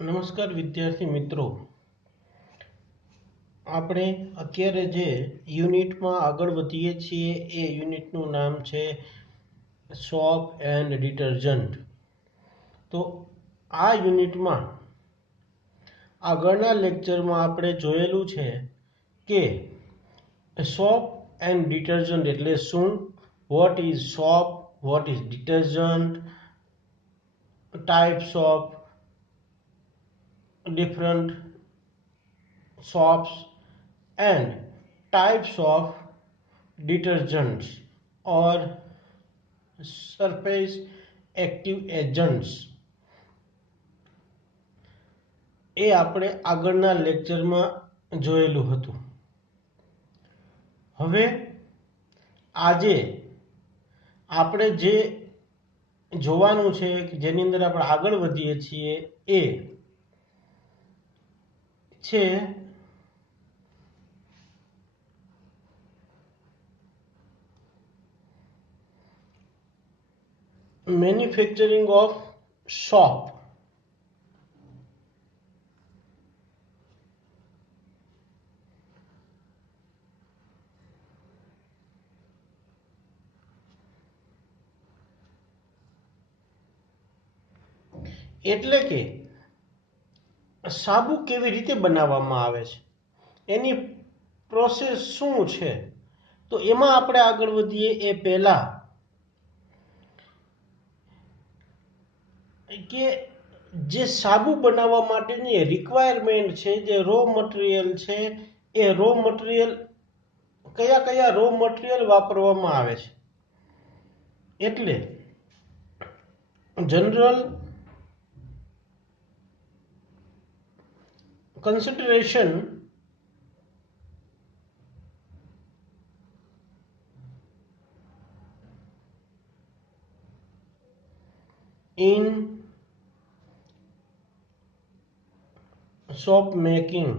નમસ્કાર વિદ્યાર્થી મિત્રો, આપણે અત્યારે જે યુનિટમાં આગળ વધીએ છીએ એ યુનિટનું નામ છે સોપ એન્ડ ડિટર્જન્ટ. તો આ યુનિટમાં આગળના લેક્ચરમાં આપણે જોયેલું છે કે સોપ એન્ડ ડિટર્જન્ટ એટલે શું, what is soap, what is detergent, types of different soaps and types of detergents or surface active agents એ આપણે આગળના લેક્ચરમાં જોયેલું હતું. હવે આજે આપણે જે જોવાનું છે, જેની અંદર આપણે આગળ વધીએ છીએ એ છે મેન્યુફેક્ચરિંગ ઓફ સોપ. એટલે કે સાબુ કેવી રીતે બનાવવામાં આવે છે, એની પ્રોસેસ શું છે. તો એમાં આપણે આગળ વધીએ એ પહેલા કે જે સાબુ બનાવવા માટેની રિક્વાયરમેન્ટ છે, જે રો મટીરિયલ છે, એ રો મટીરિયલ કયા કયા રો મટીરિયલ વાપરવામાં આવે છે. એટલે general consideration in soap making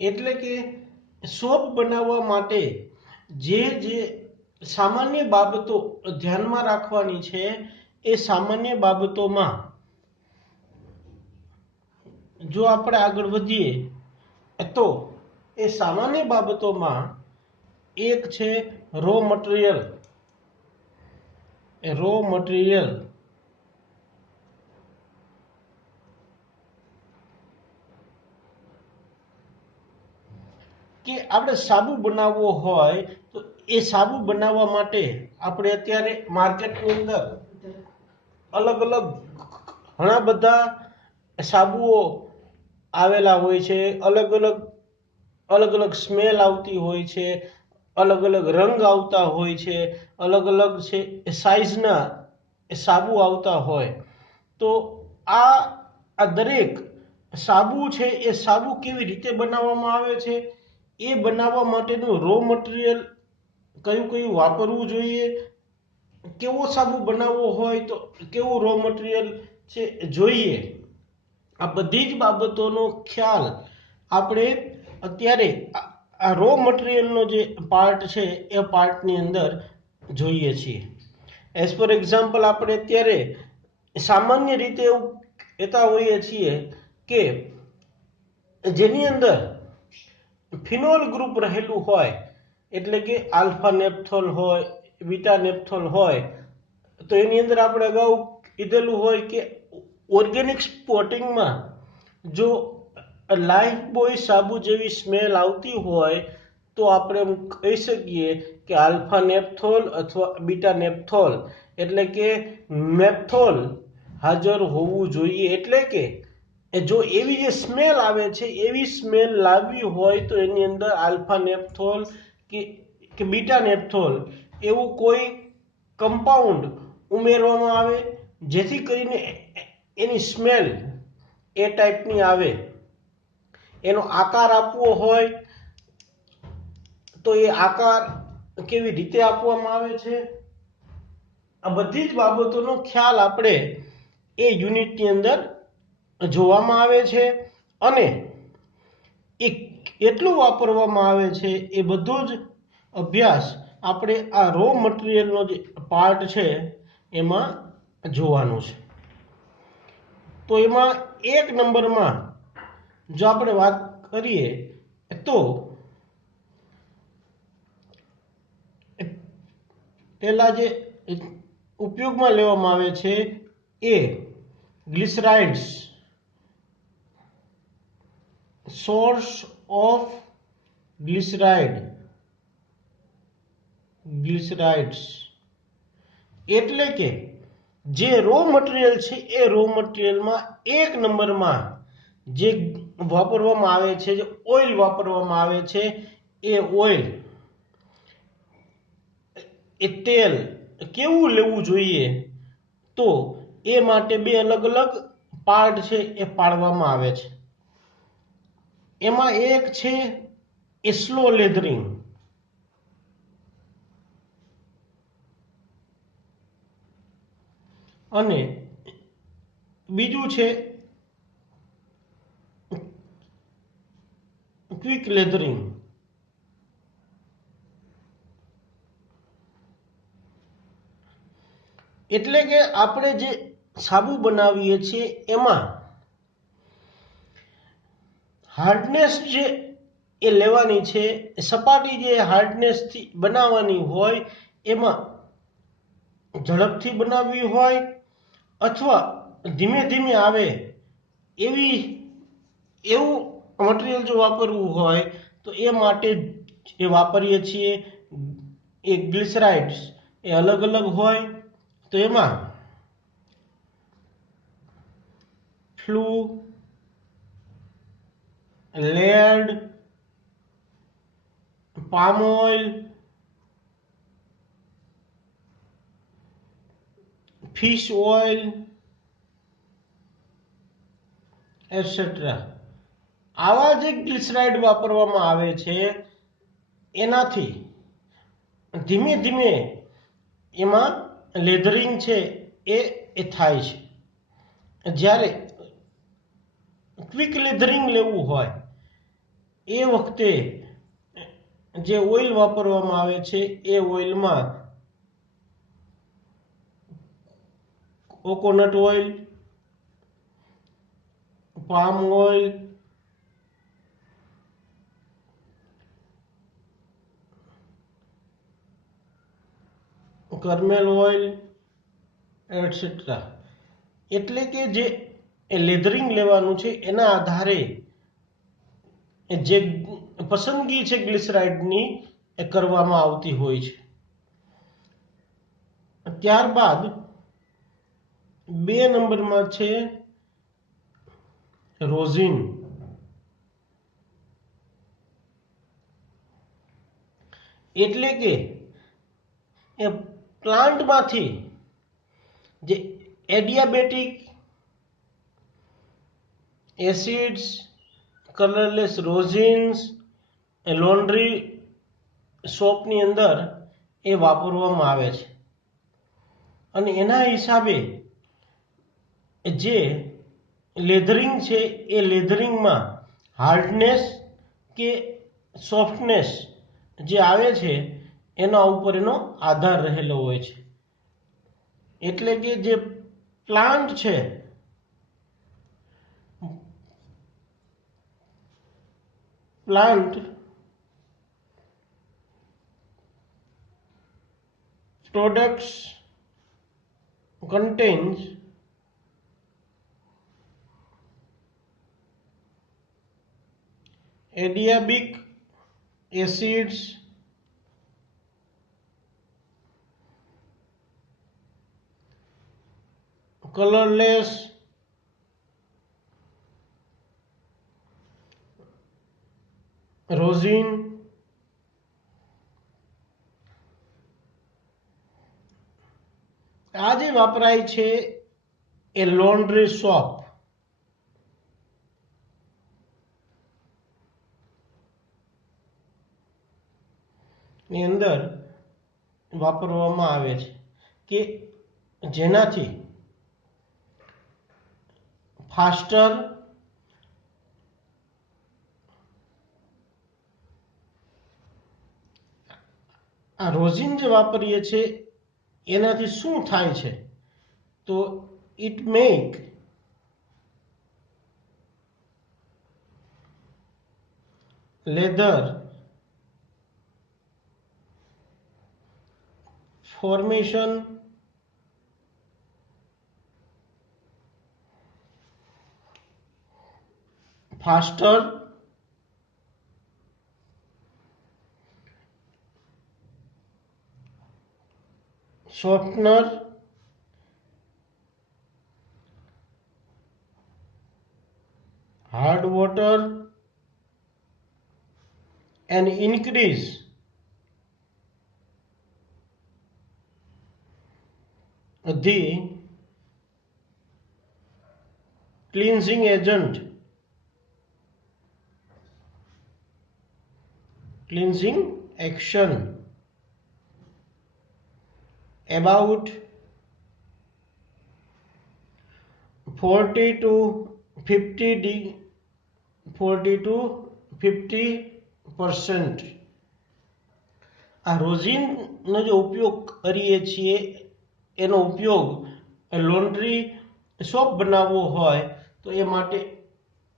એટલે કે સોપ બનાવવા માટે જે જે સામાન્ય બાબતો ધ્યાનમાં રાખવાની છે, એ સામાન્ય બાબતોમાં જો આપણે આગળ વધીએ તો એ સામાન્ય બાબતોમાં એક છે રો મટીરિયલ. રો મટીરિયલ કે આપણે સાબુ બનાવવો હોય તો એ સાબુ બનાવવા માટે આપણે અત્યારે માર્કેટની અંદર અલગ અલગ ઘણા બધા સાબુઓ આવેલા હોય છે. અલગ અલગ સ્મેલ આવતી હોય છે, અલગ અલગ રંગ આવતા હોય છે, અલગ અલગ છે સાઈઝના સાબુ આવતા હોય. તો આ દરેક સાબુ છે એ સાબુ કેવી રીતે બનાવવામાં આવે છે, એ બનાવવા માટેનું રો મટીરિયલ કયું કયું વાપરવું જોઈએ, કેવો સાબુ બનાવવો હોય તો કેવું રો મટીરિયલ છે જોઈએ, આ બધી જ બાબતોનો ખ્યાલ આપણે અત્યારે આ રો મટીરિયલનો જે પાર્ટ છે એ પાર્ટની અંદર જોઈએ છીએ. એઝ પર એક્ઝામ્પલ આપણે અત્યારે સામાન્ય રીતે એવું કહેતા હોઈએ છીએ કે જેની અંદર ફિનોલ ગ્રુપ રહેલું હોય, એટલે કે આલ્ફા નેપ્થોલ હોય, બીટા નેપ્થોલ હોય, તો એની અંદર આપણે અગાઉ કીધેલું હોય કે ઓર્ગેનિક સ્પોટિંગમાં જો લાઈફ બોય સાબુ જેવી સ્મેલ આવતી હોય તો આપણે કહી શકીએ કે આલ્ફા નેપ્થોલ અથવા બીટા નેપ્થોલ એટલે કે નેપ્થોલ હાજર હોવું જોઈએ. એટલે કે જો એવી જે સ્મેલ આવે છે, એવી સ્મેલ લાવવી હોય તો એની અંદર આલ્ફા નેપ્થોલ કે બીટા નેપ્થોલ એવું કોઈ કમ્પાઉન્ડ ઉમેરવામાં આવે, જેથી કરીને એની સ્મેલ એ ટાઈપની આવે. એનો આકાર આપવો હોય તો એ આકાર કેવી રીતે આપવામાં આવે છે, આ બધી જ બાબતોનો ખ્યાલ આપણે એ યુનિટની અંદર જોવામાં આવે છે. અને એ કેટલું વાપરવામાં આવે છે એ બધો જ અભ્યાસ આપણે આ રો મટીરિયલનો જે પાર્ટ છે એમાં જોવાનું છે. તો એમાં 1 નંબરમાં જો આપણે વાત કરીએ તો પહેલા જે ઉપયોગમાં લેવામાં આવે છે એ ગ્લિસરાઇડ્સ, સોર્સ ઓફ ગ્લિસરાઇડ્સ એટલે કે જે રો મટીરિયલ છે એ રો મટીરિયલમાં 1 નંબરમાં જે વાપરવામાં આવે છે, જે ઓઇલ વાપરવામાં આવે છે, એ ઓઇલ, એ તેલ કેવું લેવું જોઈએ, તો એ માટે 2 અલગ અલગ પાર્ટ છે એ પાડવામાં આવે છે. એમાં એક છે એ સ્લો લેધરિંગ અને બીજું છે ક્વિક લેધરિંગ. એટલે કે આપણે જે સાબુ બનાવીએ છીએ એમાં હાર્ડનેસ જે એ લેવાની છે, સપાટી જે હાર્ડનેસથી બનાવવાની હોય, એમાં ઝડપથી બનાવવી હોય અથવા ધીમે ધીમે આવે એવું મટીરિયલ જો વાપરવું હોય તો એ માટે જે વાપરીએ છીએ એ ગ્લિસરાઇડ્સ એ અલગ અલગ હોય. તો એમાં ફ્લુ, lard, palm oil, fish oil etcetera આવા જે ગ્લિસરાઇડ વાપરવામાં આવે છે એનાથી ધીમે ધીમે એમાં લેધરિંગ છે એ થાય છે. જ્યારે ક્વિક લેધરિંગ લેવું હોય એ વખતે જે ઓઇલ વાપરવામાં આવે છે એ ઓઇલમાં coconut oil, palm oil, kernel oil etcetera. એટલે કે જે લેધરિંગ લેવાનું છે એના આધારે જે પસંદગી છે ગ્લિસરાઇડની એ કરવામાં આવતી હોય છે. ત્યારબાદ 2 નંબરમાં છે રોઝિન. એટલે કે એ પ્લાન્ટમાંથી જે એડિયાબેટિક એસિડ્સ, કલરલેસ રોઝિન્સ લોન્ડ્રી સોપની અંદર એ વાપરવામાં આવે છે અને એના હિસાબે જે લેધરિંગ છે એ લેધરિંગમાં હાર્ડનેસ કે સોફ્ટનેસ જે આવે છે એના ઉપર એનો આધાર રહેલો હોય છે. એટલે કે જે પ્લાન્ટ છે plant products contains adiabatic acids, colorless રોઝિન, આ જે વાપરાય છે એ લોન્ડ્રી સોપ ની અંદર વાપરવામાં આવે છે કે જેનાથી ફાસ્ટર આ રોઝિન જે વાપરીએ છીએ એનાથી શું થાય છે, તો it make leather formation faster, softener, hard water, and increase the cleansing agent, cleansing action about 40 to 50 40 to 50%. આ રોઝિનનો જે ઉપયોગ કરીએ છીએ એનો ઉપયોગ લોન્ડ્રી સોપ બનાવવો હોય તો એ માટે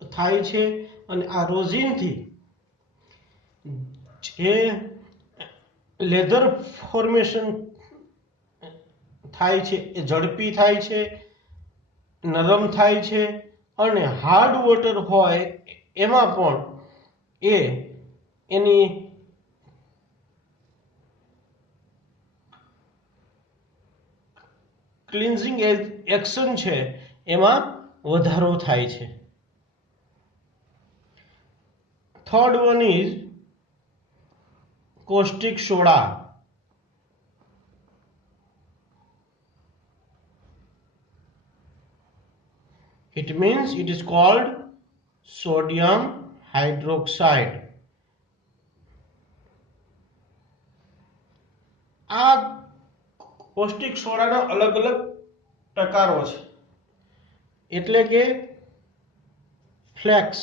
થાય છે અને આ રોઝિનથી જે લેધર ફોર્મેશન થાય છે એ ઝડપી થાય છે, નરમ થાય છે અને હાર્ડ વોટર હોય એમાં પણ એની ક્લિન્ઝિંગ એક્શન છે એમાં વધારો થાય છે. Third one is caustic soda. It means it is called sodium hydroxide. આ કોસ્ટિક સોડાના અલગ અલગ પ્રકારો છે, એટલે કે flex,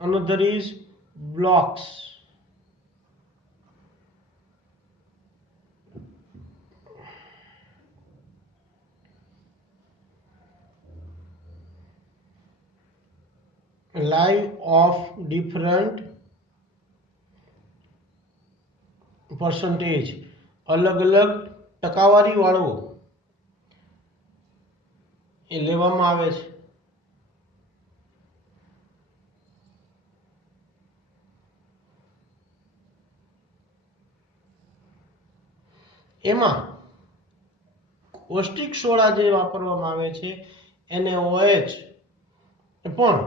another is blocks, live of different percentage, अलग अलग टकावारी वाળો એ લેવામાં આવે છે. એમાં કોસ્ટિક સોડા જે વાપરવામાં આવે છે NaOH પણ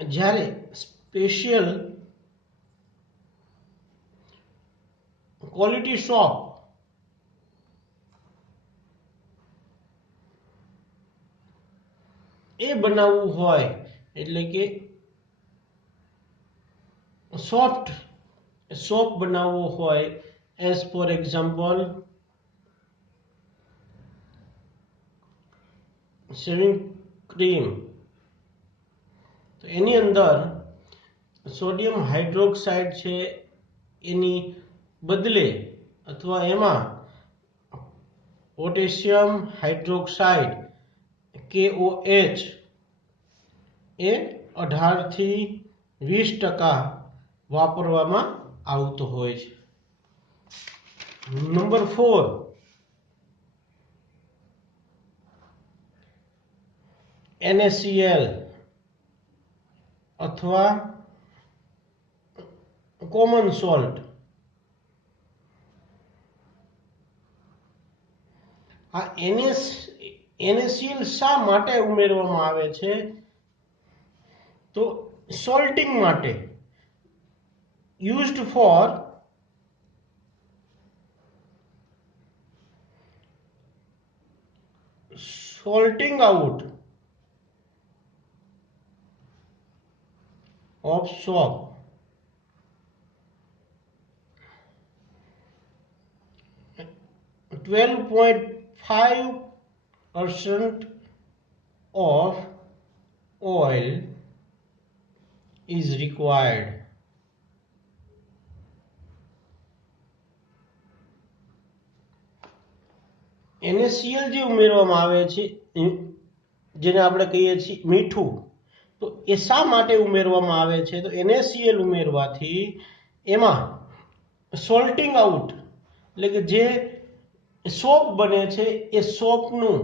જ્યારે સ્પેશિયલ ક્વોલિટી સોપ એ બનાવવું હોય એટલે કે સોફ્ટ સોપ બનાવવો હોય, as for example shaving cream, તો એની અંદર સોડિયમ હાઇડ્રોક્સાઇડ છે એની બદલે અથવા એમાં પોટેશિયમ હાઇડ્રોક્સાઇડ KOH એ 18 થી 20% વાપરવામાં આવતો હોય છે. નંબર 4, NaCl અથવા કોમન સોલ્ટ. આ NaCl શા માટે ઉમેરવામાં આવે છે તો સોલ્ટિંગ માટે, used for salting out of soap. .5% of oil is required. NaCl જે ઉમેરવામાં આવે છે જેને આપણે કહીએ છીએ મીઠું, તો એ શા માટે ઉમેરવામાં આવે છે? તો NaCl ઉમેરવાથી એમાં સોલ્ટિંગ આઉટ એટલે કે જે સોપ બને છે એ સોપનું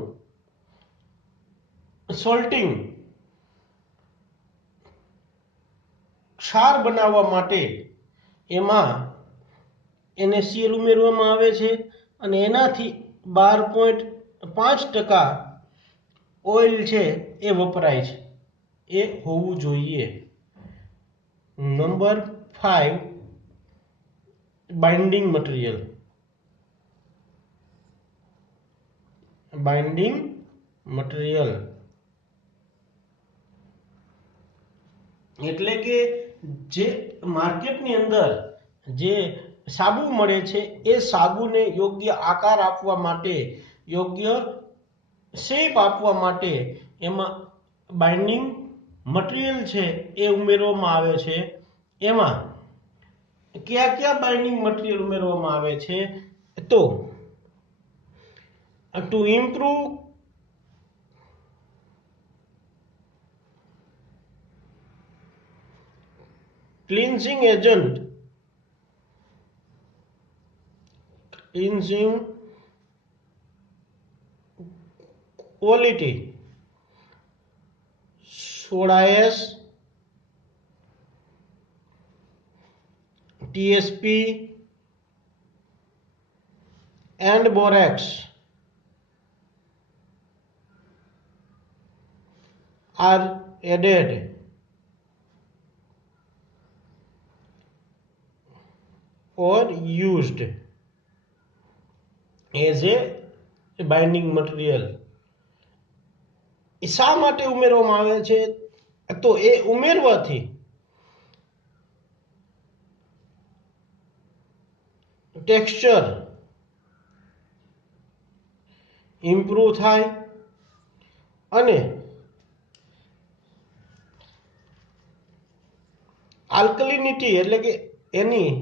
સોલ્ટિંગ ક્ષાર બનાવવા માટે એમાં NaCl ઉમેરવામાં આવે છે અને એનાથી 12.5% ઓઇલ છે એ વપરાય છે. એ હોવું જોઈએ. Number 5, binding material. Binding material એટલે કે જે માર્કેટની અંદર જે સાબુ મળે છે એ સાબુને યોગ્ય આકાર આપવા માટે, યોગ્ય શેપ આપવા માટે એમાં બાઇન્ડિંગ મટીરિયલ છે એ ઉમેરવામાં આવે છે. એમાં કયા કયા બાઇન્ડિંગ મટીરિયલ ઉમેરવામાં આવે છે? તો to improve cleansing agent, cleansing quality, soda ash, TSP and borax are added or used as a binding material. શા માટે ઉમેરવામાં આવે છે? તો એ ઉમેરવાથી ટેક્સચર ઇમ્પ્રૂવ થાય અને આલ્કલિનિટી એટલે કે એની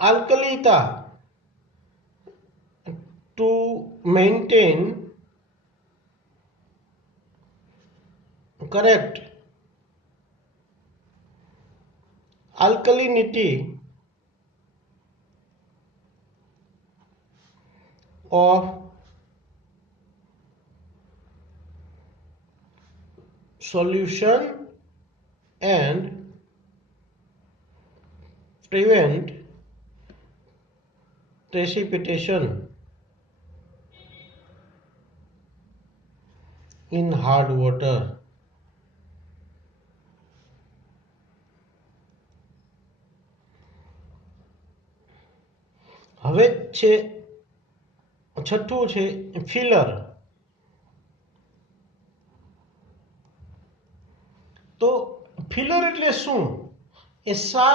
આલ્કલિતા to maintain correct alkalinity of solution and prevent precipitation in hard water. હવે છે છઠ્ઠું છે ફિલર. તો ફિલર એટલે શું? એ શા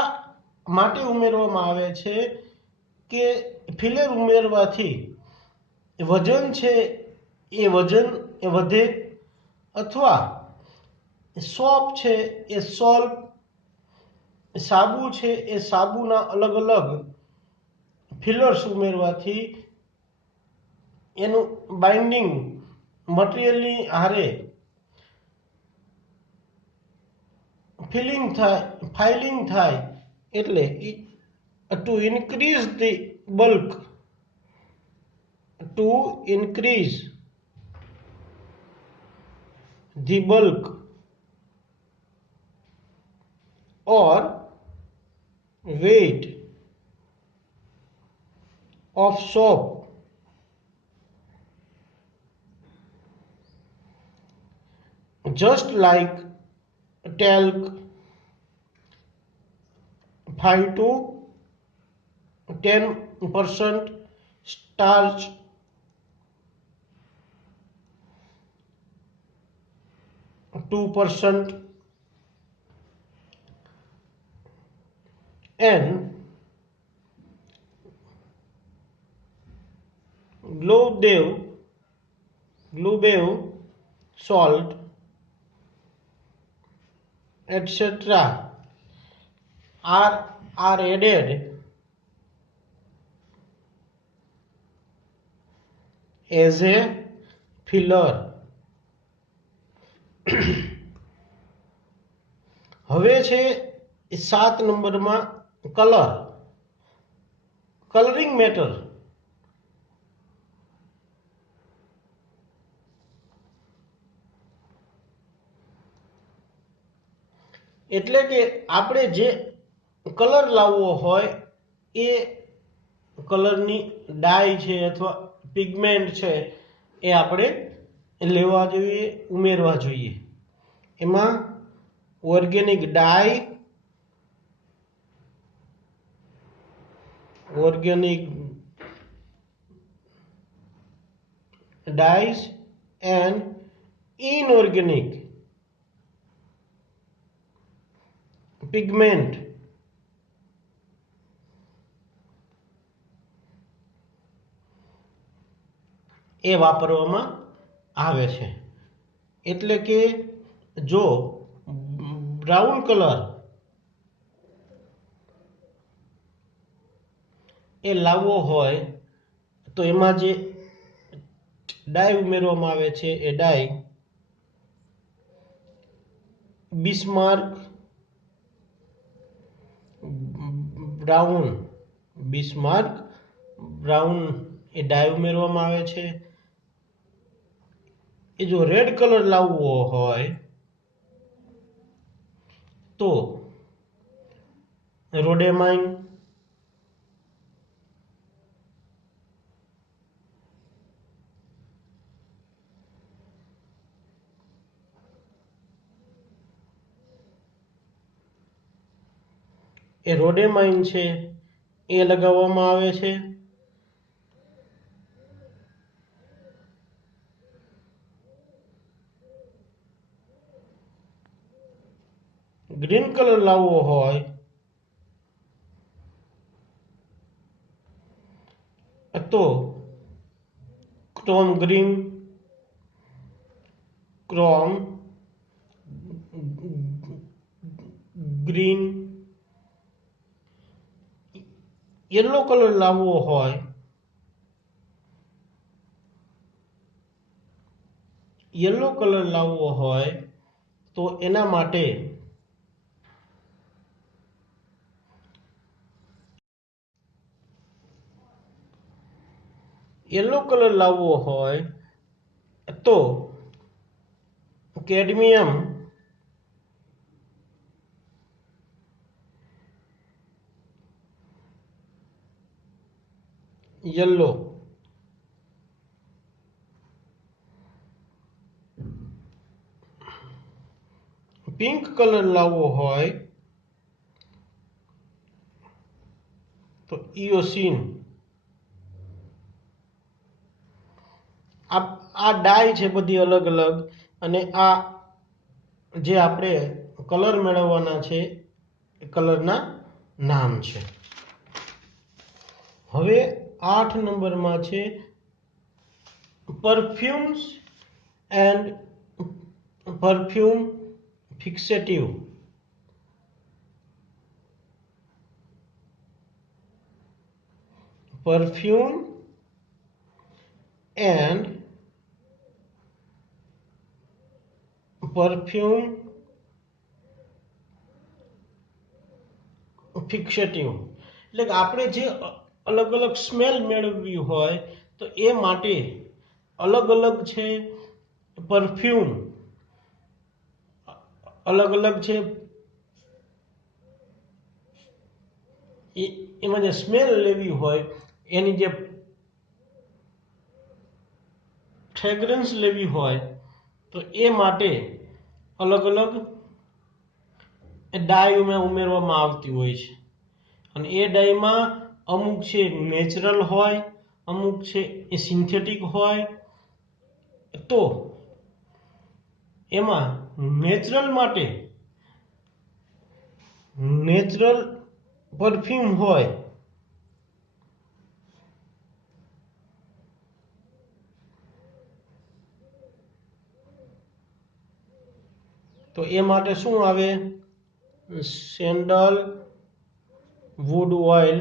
માટે ઉમેરવામાં આવે છે? કે ફિલર ઉમેરવાથી વજન છે એ વજન વધે અથવા સોપ છે એ સોલ્પ, સાબુ છે એ સાબુના અલગ અલગ ફિલર્સ ઉમેરવાથી એનું બાઇન્ડિંગ મટીરિયલની હારે ફાઇલિંગ થાય એટલે two increase the bulk, two increase the bulk or weight of soap just like talc, 5 to 10% starch, %, and Globeve salt, etc. are added as a filler. હવે છે 7 નંબરમાં કલરિંગ મેટર. એટલે કે આપણે જે કલર લાવવો હોય એ કલરની ડાય છે અથવા પિગમેન્ટ છે એ આપણે લેવા જોઈએ, ઉમેરવા જોઈએ. એમાં ઓર્ગેનિક ડાયઝ એન્ડ ઇનઓર્ગેનિક પિગમેન્ટ એ વાપરવામાં આવે છે. એટલે કે જો બ્રાઉન કલર એ લાવવો હોય તો એમાં જે ડાય ઉમેરવામાં આવે છે એ ડાય બિસ્માર્ક બ્રાઉન એ ડાય ઉમેરવામાં આવે છે. એ જો રેડ કલર લાવવો હોય તો રોડેમાઇન, છે એ લગાવવામાં આવે છે. ગ્રીન કલર લાવવો હોય તો ક્રોમ ગ્રીન. યલો કલર લાવવો હોય તો એના માટે કેડમિયમ યલો. પિંક કલર લાવવો હોય તો ઇયોસિન. આ ડાય છે બધી અલગ અલગ, અને આ જે આપણે કલર મેળવવાના છે એ કલરના નામ છે. હવે 8 નંબરમાં છે perfumes and perfume fixative. Perfume and perfume fixative એટલે કે આપણે જે અલગ અલગ સ્મેલ મેળવવી હોય તો એ માટે અલગ અલગ છે પરફ્યુમ, અલગ અલગ છે એમાં જે સ્મેલ લેવી હોય, એની જે ફ્રેગ્રન્સ લેવી હોય તો એ માટે અલગ અલગ ડાય ઉમેરવામાં આવતી હોય છે. અને એ ડાયમાં અમુક છે નેચરલ હોય, અમુક છે એ સિન્થેટિક હોય. તો એમાં નેચરલ માટે નેચરલ પરફ્યુમ હોય તો એ માટે શું આવે? Sandalwood oil,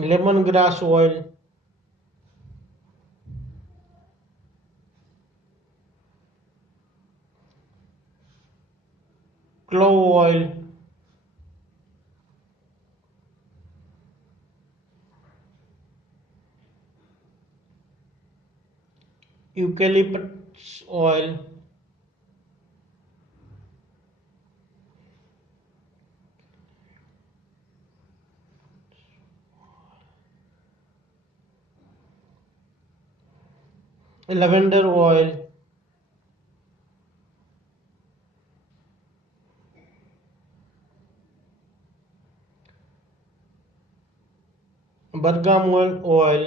lemongrass oil, clove oil, eucalyptus oil, lavender oil, bergamot oil,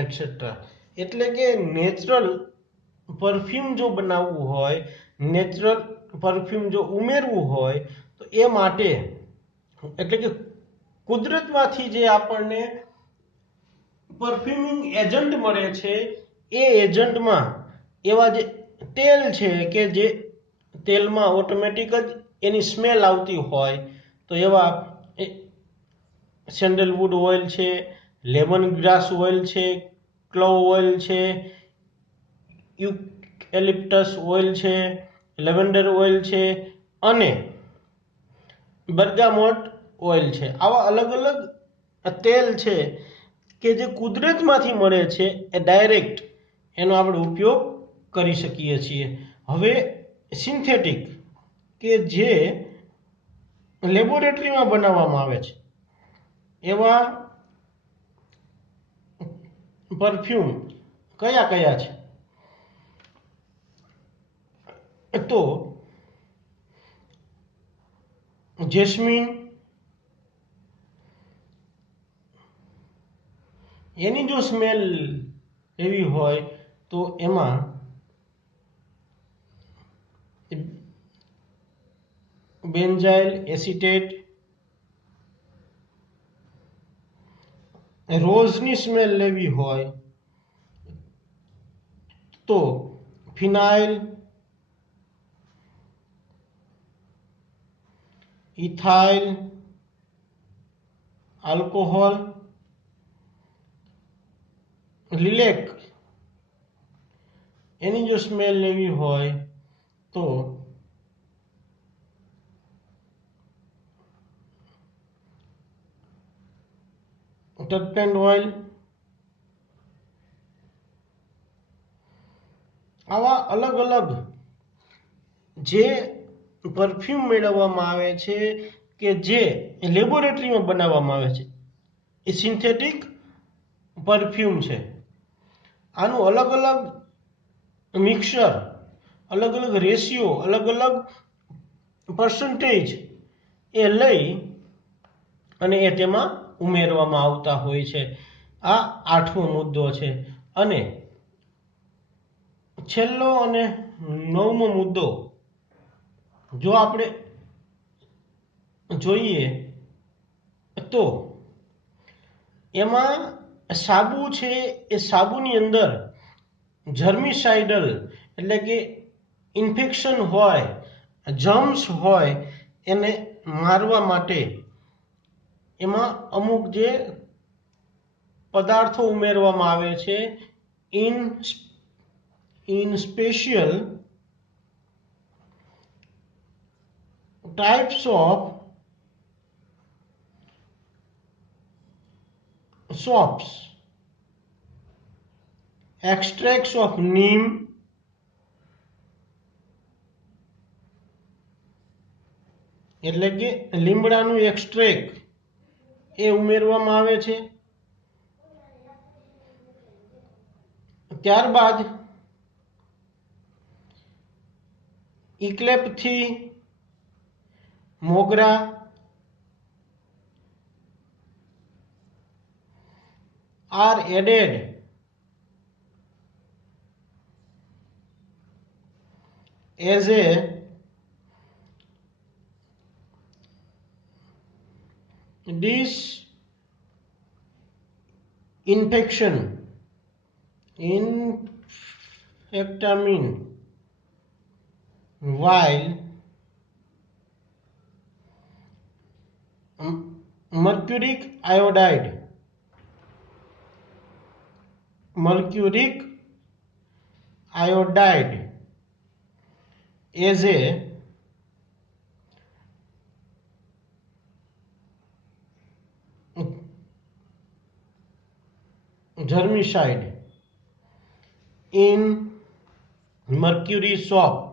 etcetera. એટલે કે નેચરલ પરફ્યુમ જો બનાવવું હોય, નેચરલ પરફ્યુમ જો ઉમેરવું હોય તો એ માટે એટલે કે કુદરતમાંથી જે આપણને પરફ્યુમિંગ એજન્ટ મળે છે એ એજન્ટમાં એવા જે તેલ છે કે જે તેલમાં ઓટોમેટિક જ એની સ્મેલ આવતી હોય તો એવા સેન્ડલવુડ ઓઇલ છે, લેમન ગ્રાસ ઓઇલ છે, ક્લોવ ઓઇલ છે, યુકેલિપ્ટસ ઓઇલ છે, લેવેન્ડર ઓઇલ છે અને બર્ગામોટ ઓઇલ છે. આવા અલગ અલગ તેલ છે કે જે કુદરતમાંથી મળે છે એ ડાયરેક્ટ એનો આપણે ઉપયોગ કરી શકીએ છીએ. હવે સિન્થેટિક કે જે લેબોરેટરીમાં બનાવવામાં આવે છે એવા પરફ્યુમ કયા કયા છે? તો જેસ્મીન, એની જો સ્મેલ એવી હોય તો એમાં બેન્ઝાઇલ એસિટેટ, રોઝની સ્મેલ લેવી હોય તો ફિનાઇલ, ઇથાઇલ આલ્કોહોલ, લિલેક એની જો સ્મેલ લેવી હોય તો ટર્પેન ઓઇલ. આવા અલગ અલગ જે પરફ્યુમ મેળવવામાં આવે છે કે જે લેબોરેટરીમાં બનાવવામાં આવે છે એ સિન્થેટિક પરફ્યુમ છે. આનું અલગ અલગ મિક્સર, અલગ અલગ રેશિયો, અલગ અલગ પર્સન્ટેજ એ લઈ અને એ તેમાં ઉમેરવામાં આવતા હોય છે. આ 8મો મુદ્દો છે. અને છેલ્લો અને 9મો મુદ્દો જો આપણે જોઈએ તો એમાં સાબુ છે એ સાબુની અંદર જર્મિસાઇડલ એટલે કે ઇન્ફેક્શન હોય, જર્મ્સ હોય એને મારવા માટે એમાં અમુક જે પદાર્થો ઉમેરવામાં આવે છે in special types of soaps, extracts of neem, એટલે કે લીમડાનું એક્સ્ટ્રેક્ટ એ ઉમેરવામાં આવે છે. ત્યારબાદ ઇક્લેપથી, મોગરા, are added as a disinfectant infectamine while mercuric iodide as a germicide in mercury soap.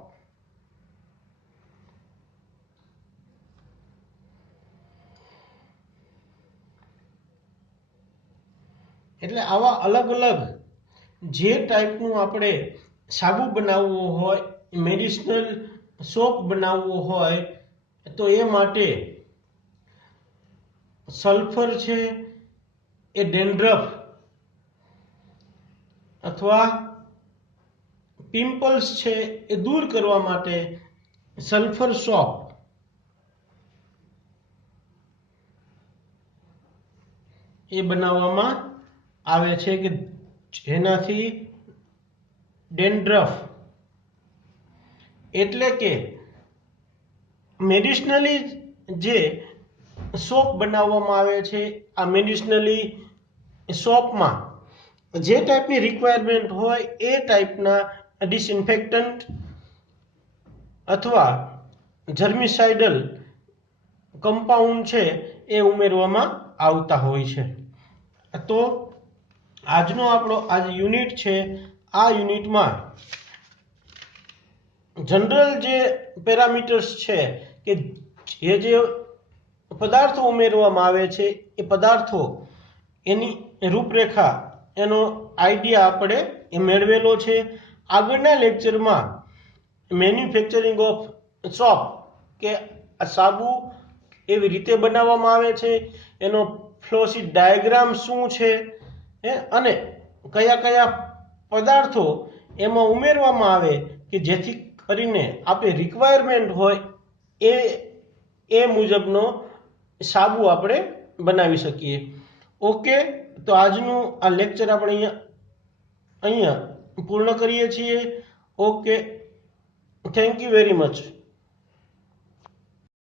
એટલે આવા અલગ અલગ જે ટાઈપનું આપણે સાબુ બનાવવો હોય, મેડિસિનલ સોપ બનાવવો હોય, તો એ માટે સલ્ફર છે એ ડેન્ડ્રફ અથવા પિમ્પલ્સ છે એ દૂર કરવા માટે સલ્ફર સોપ એ બનાવવામાં આવે છે કે જેનાથી ડેન્ડ્રફ એટલે કે મેડિસિનલી જે સોપ બનાવવામાં આવે છે, આ મેડિસિનલી સોપમાં જે ટાઈપની રિક્વાયરમેન્ટ હોય એ ટાઈપના ડિસઇન્ફેક્ટન્ટ અથવા જર્મિસાઇડલ કમ્પાઉન્ડ છે એ ઉમેરવામાં આવતા હોય છે. તો આજનો આપણો યુનિટ છે, આ યુનિટમાં જનરલ જે પેરામીટર્સ છે કે જે પદાર્થો ઉમેરવામાં આવે છે એ પદાર્થો એની રૂપરેખા એનો આઈડિયા આપણે એ મેળવેલો છે. આગળના લેક્ચરમાં મેન્યુફેક્ચરિંગ ઓફ સોપ કે આ સાબુ એવી રીતે બનાવવામાં આવે છે, એનો ફ્લોશીટ ડાયાગ્રામ શું છે અને કયા કયા પદાર્થો એમાં ઉમેરવામાં આવે કે જેથી કરીને આપણે રિક્વાયરમેન્ટ હોય એ મુજબનો સાબુ આપણે બનાવી શકીએ. ઓકે, તો આજનું આ લેક્ચર આપણે અહીંયા પૂર્ણ કરીએ છીએ. Okay, thank you very much.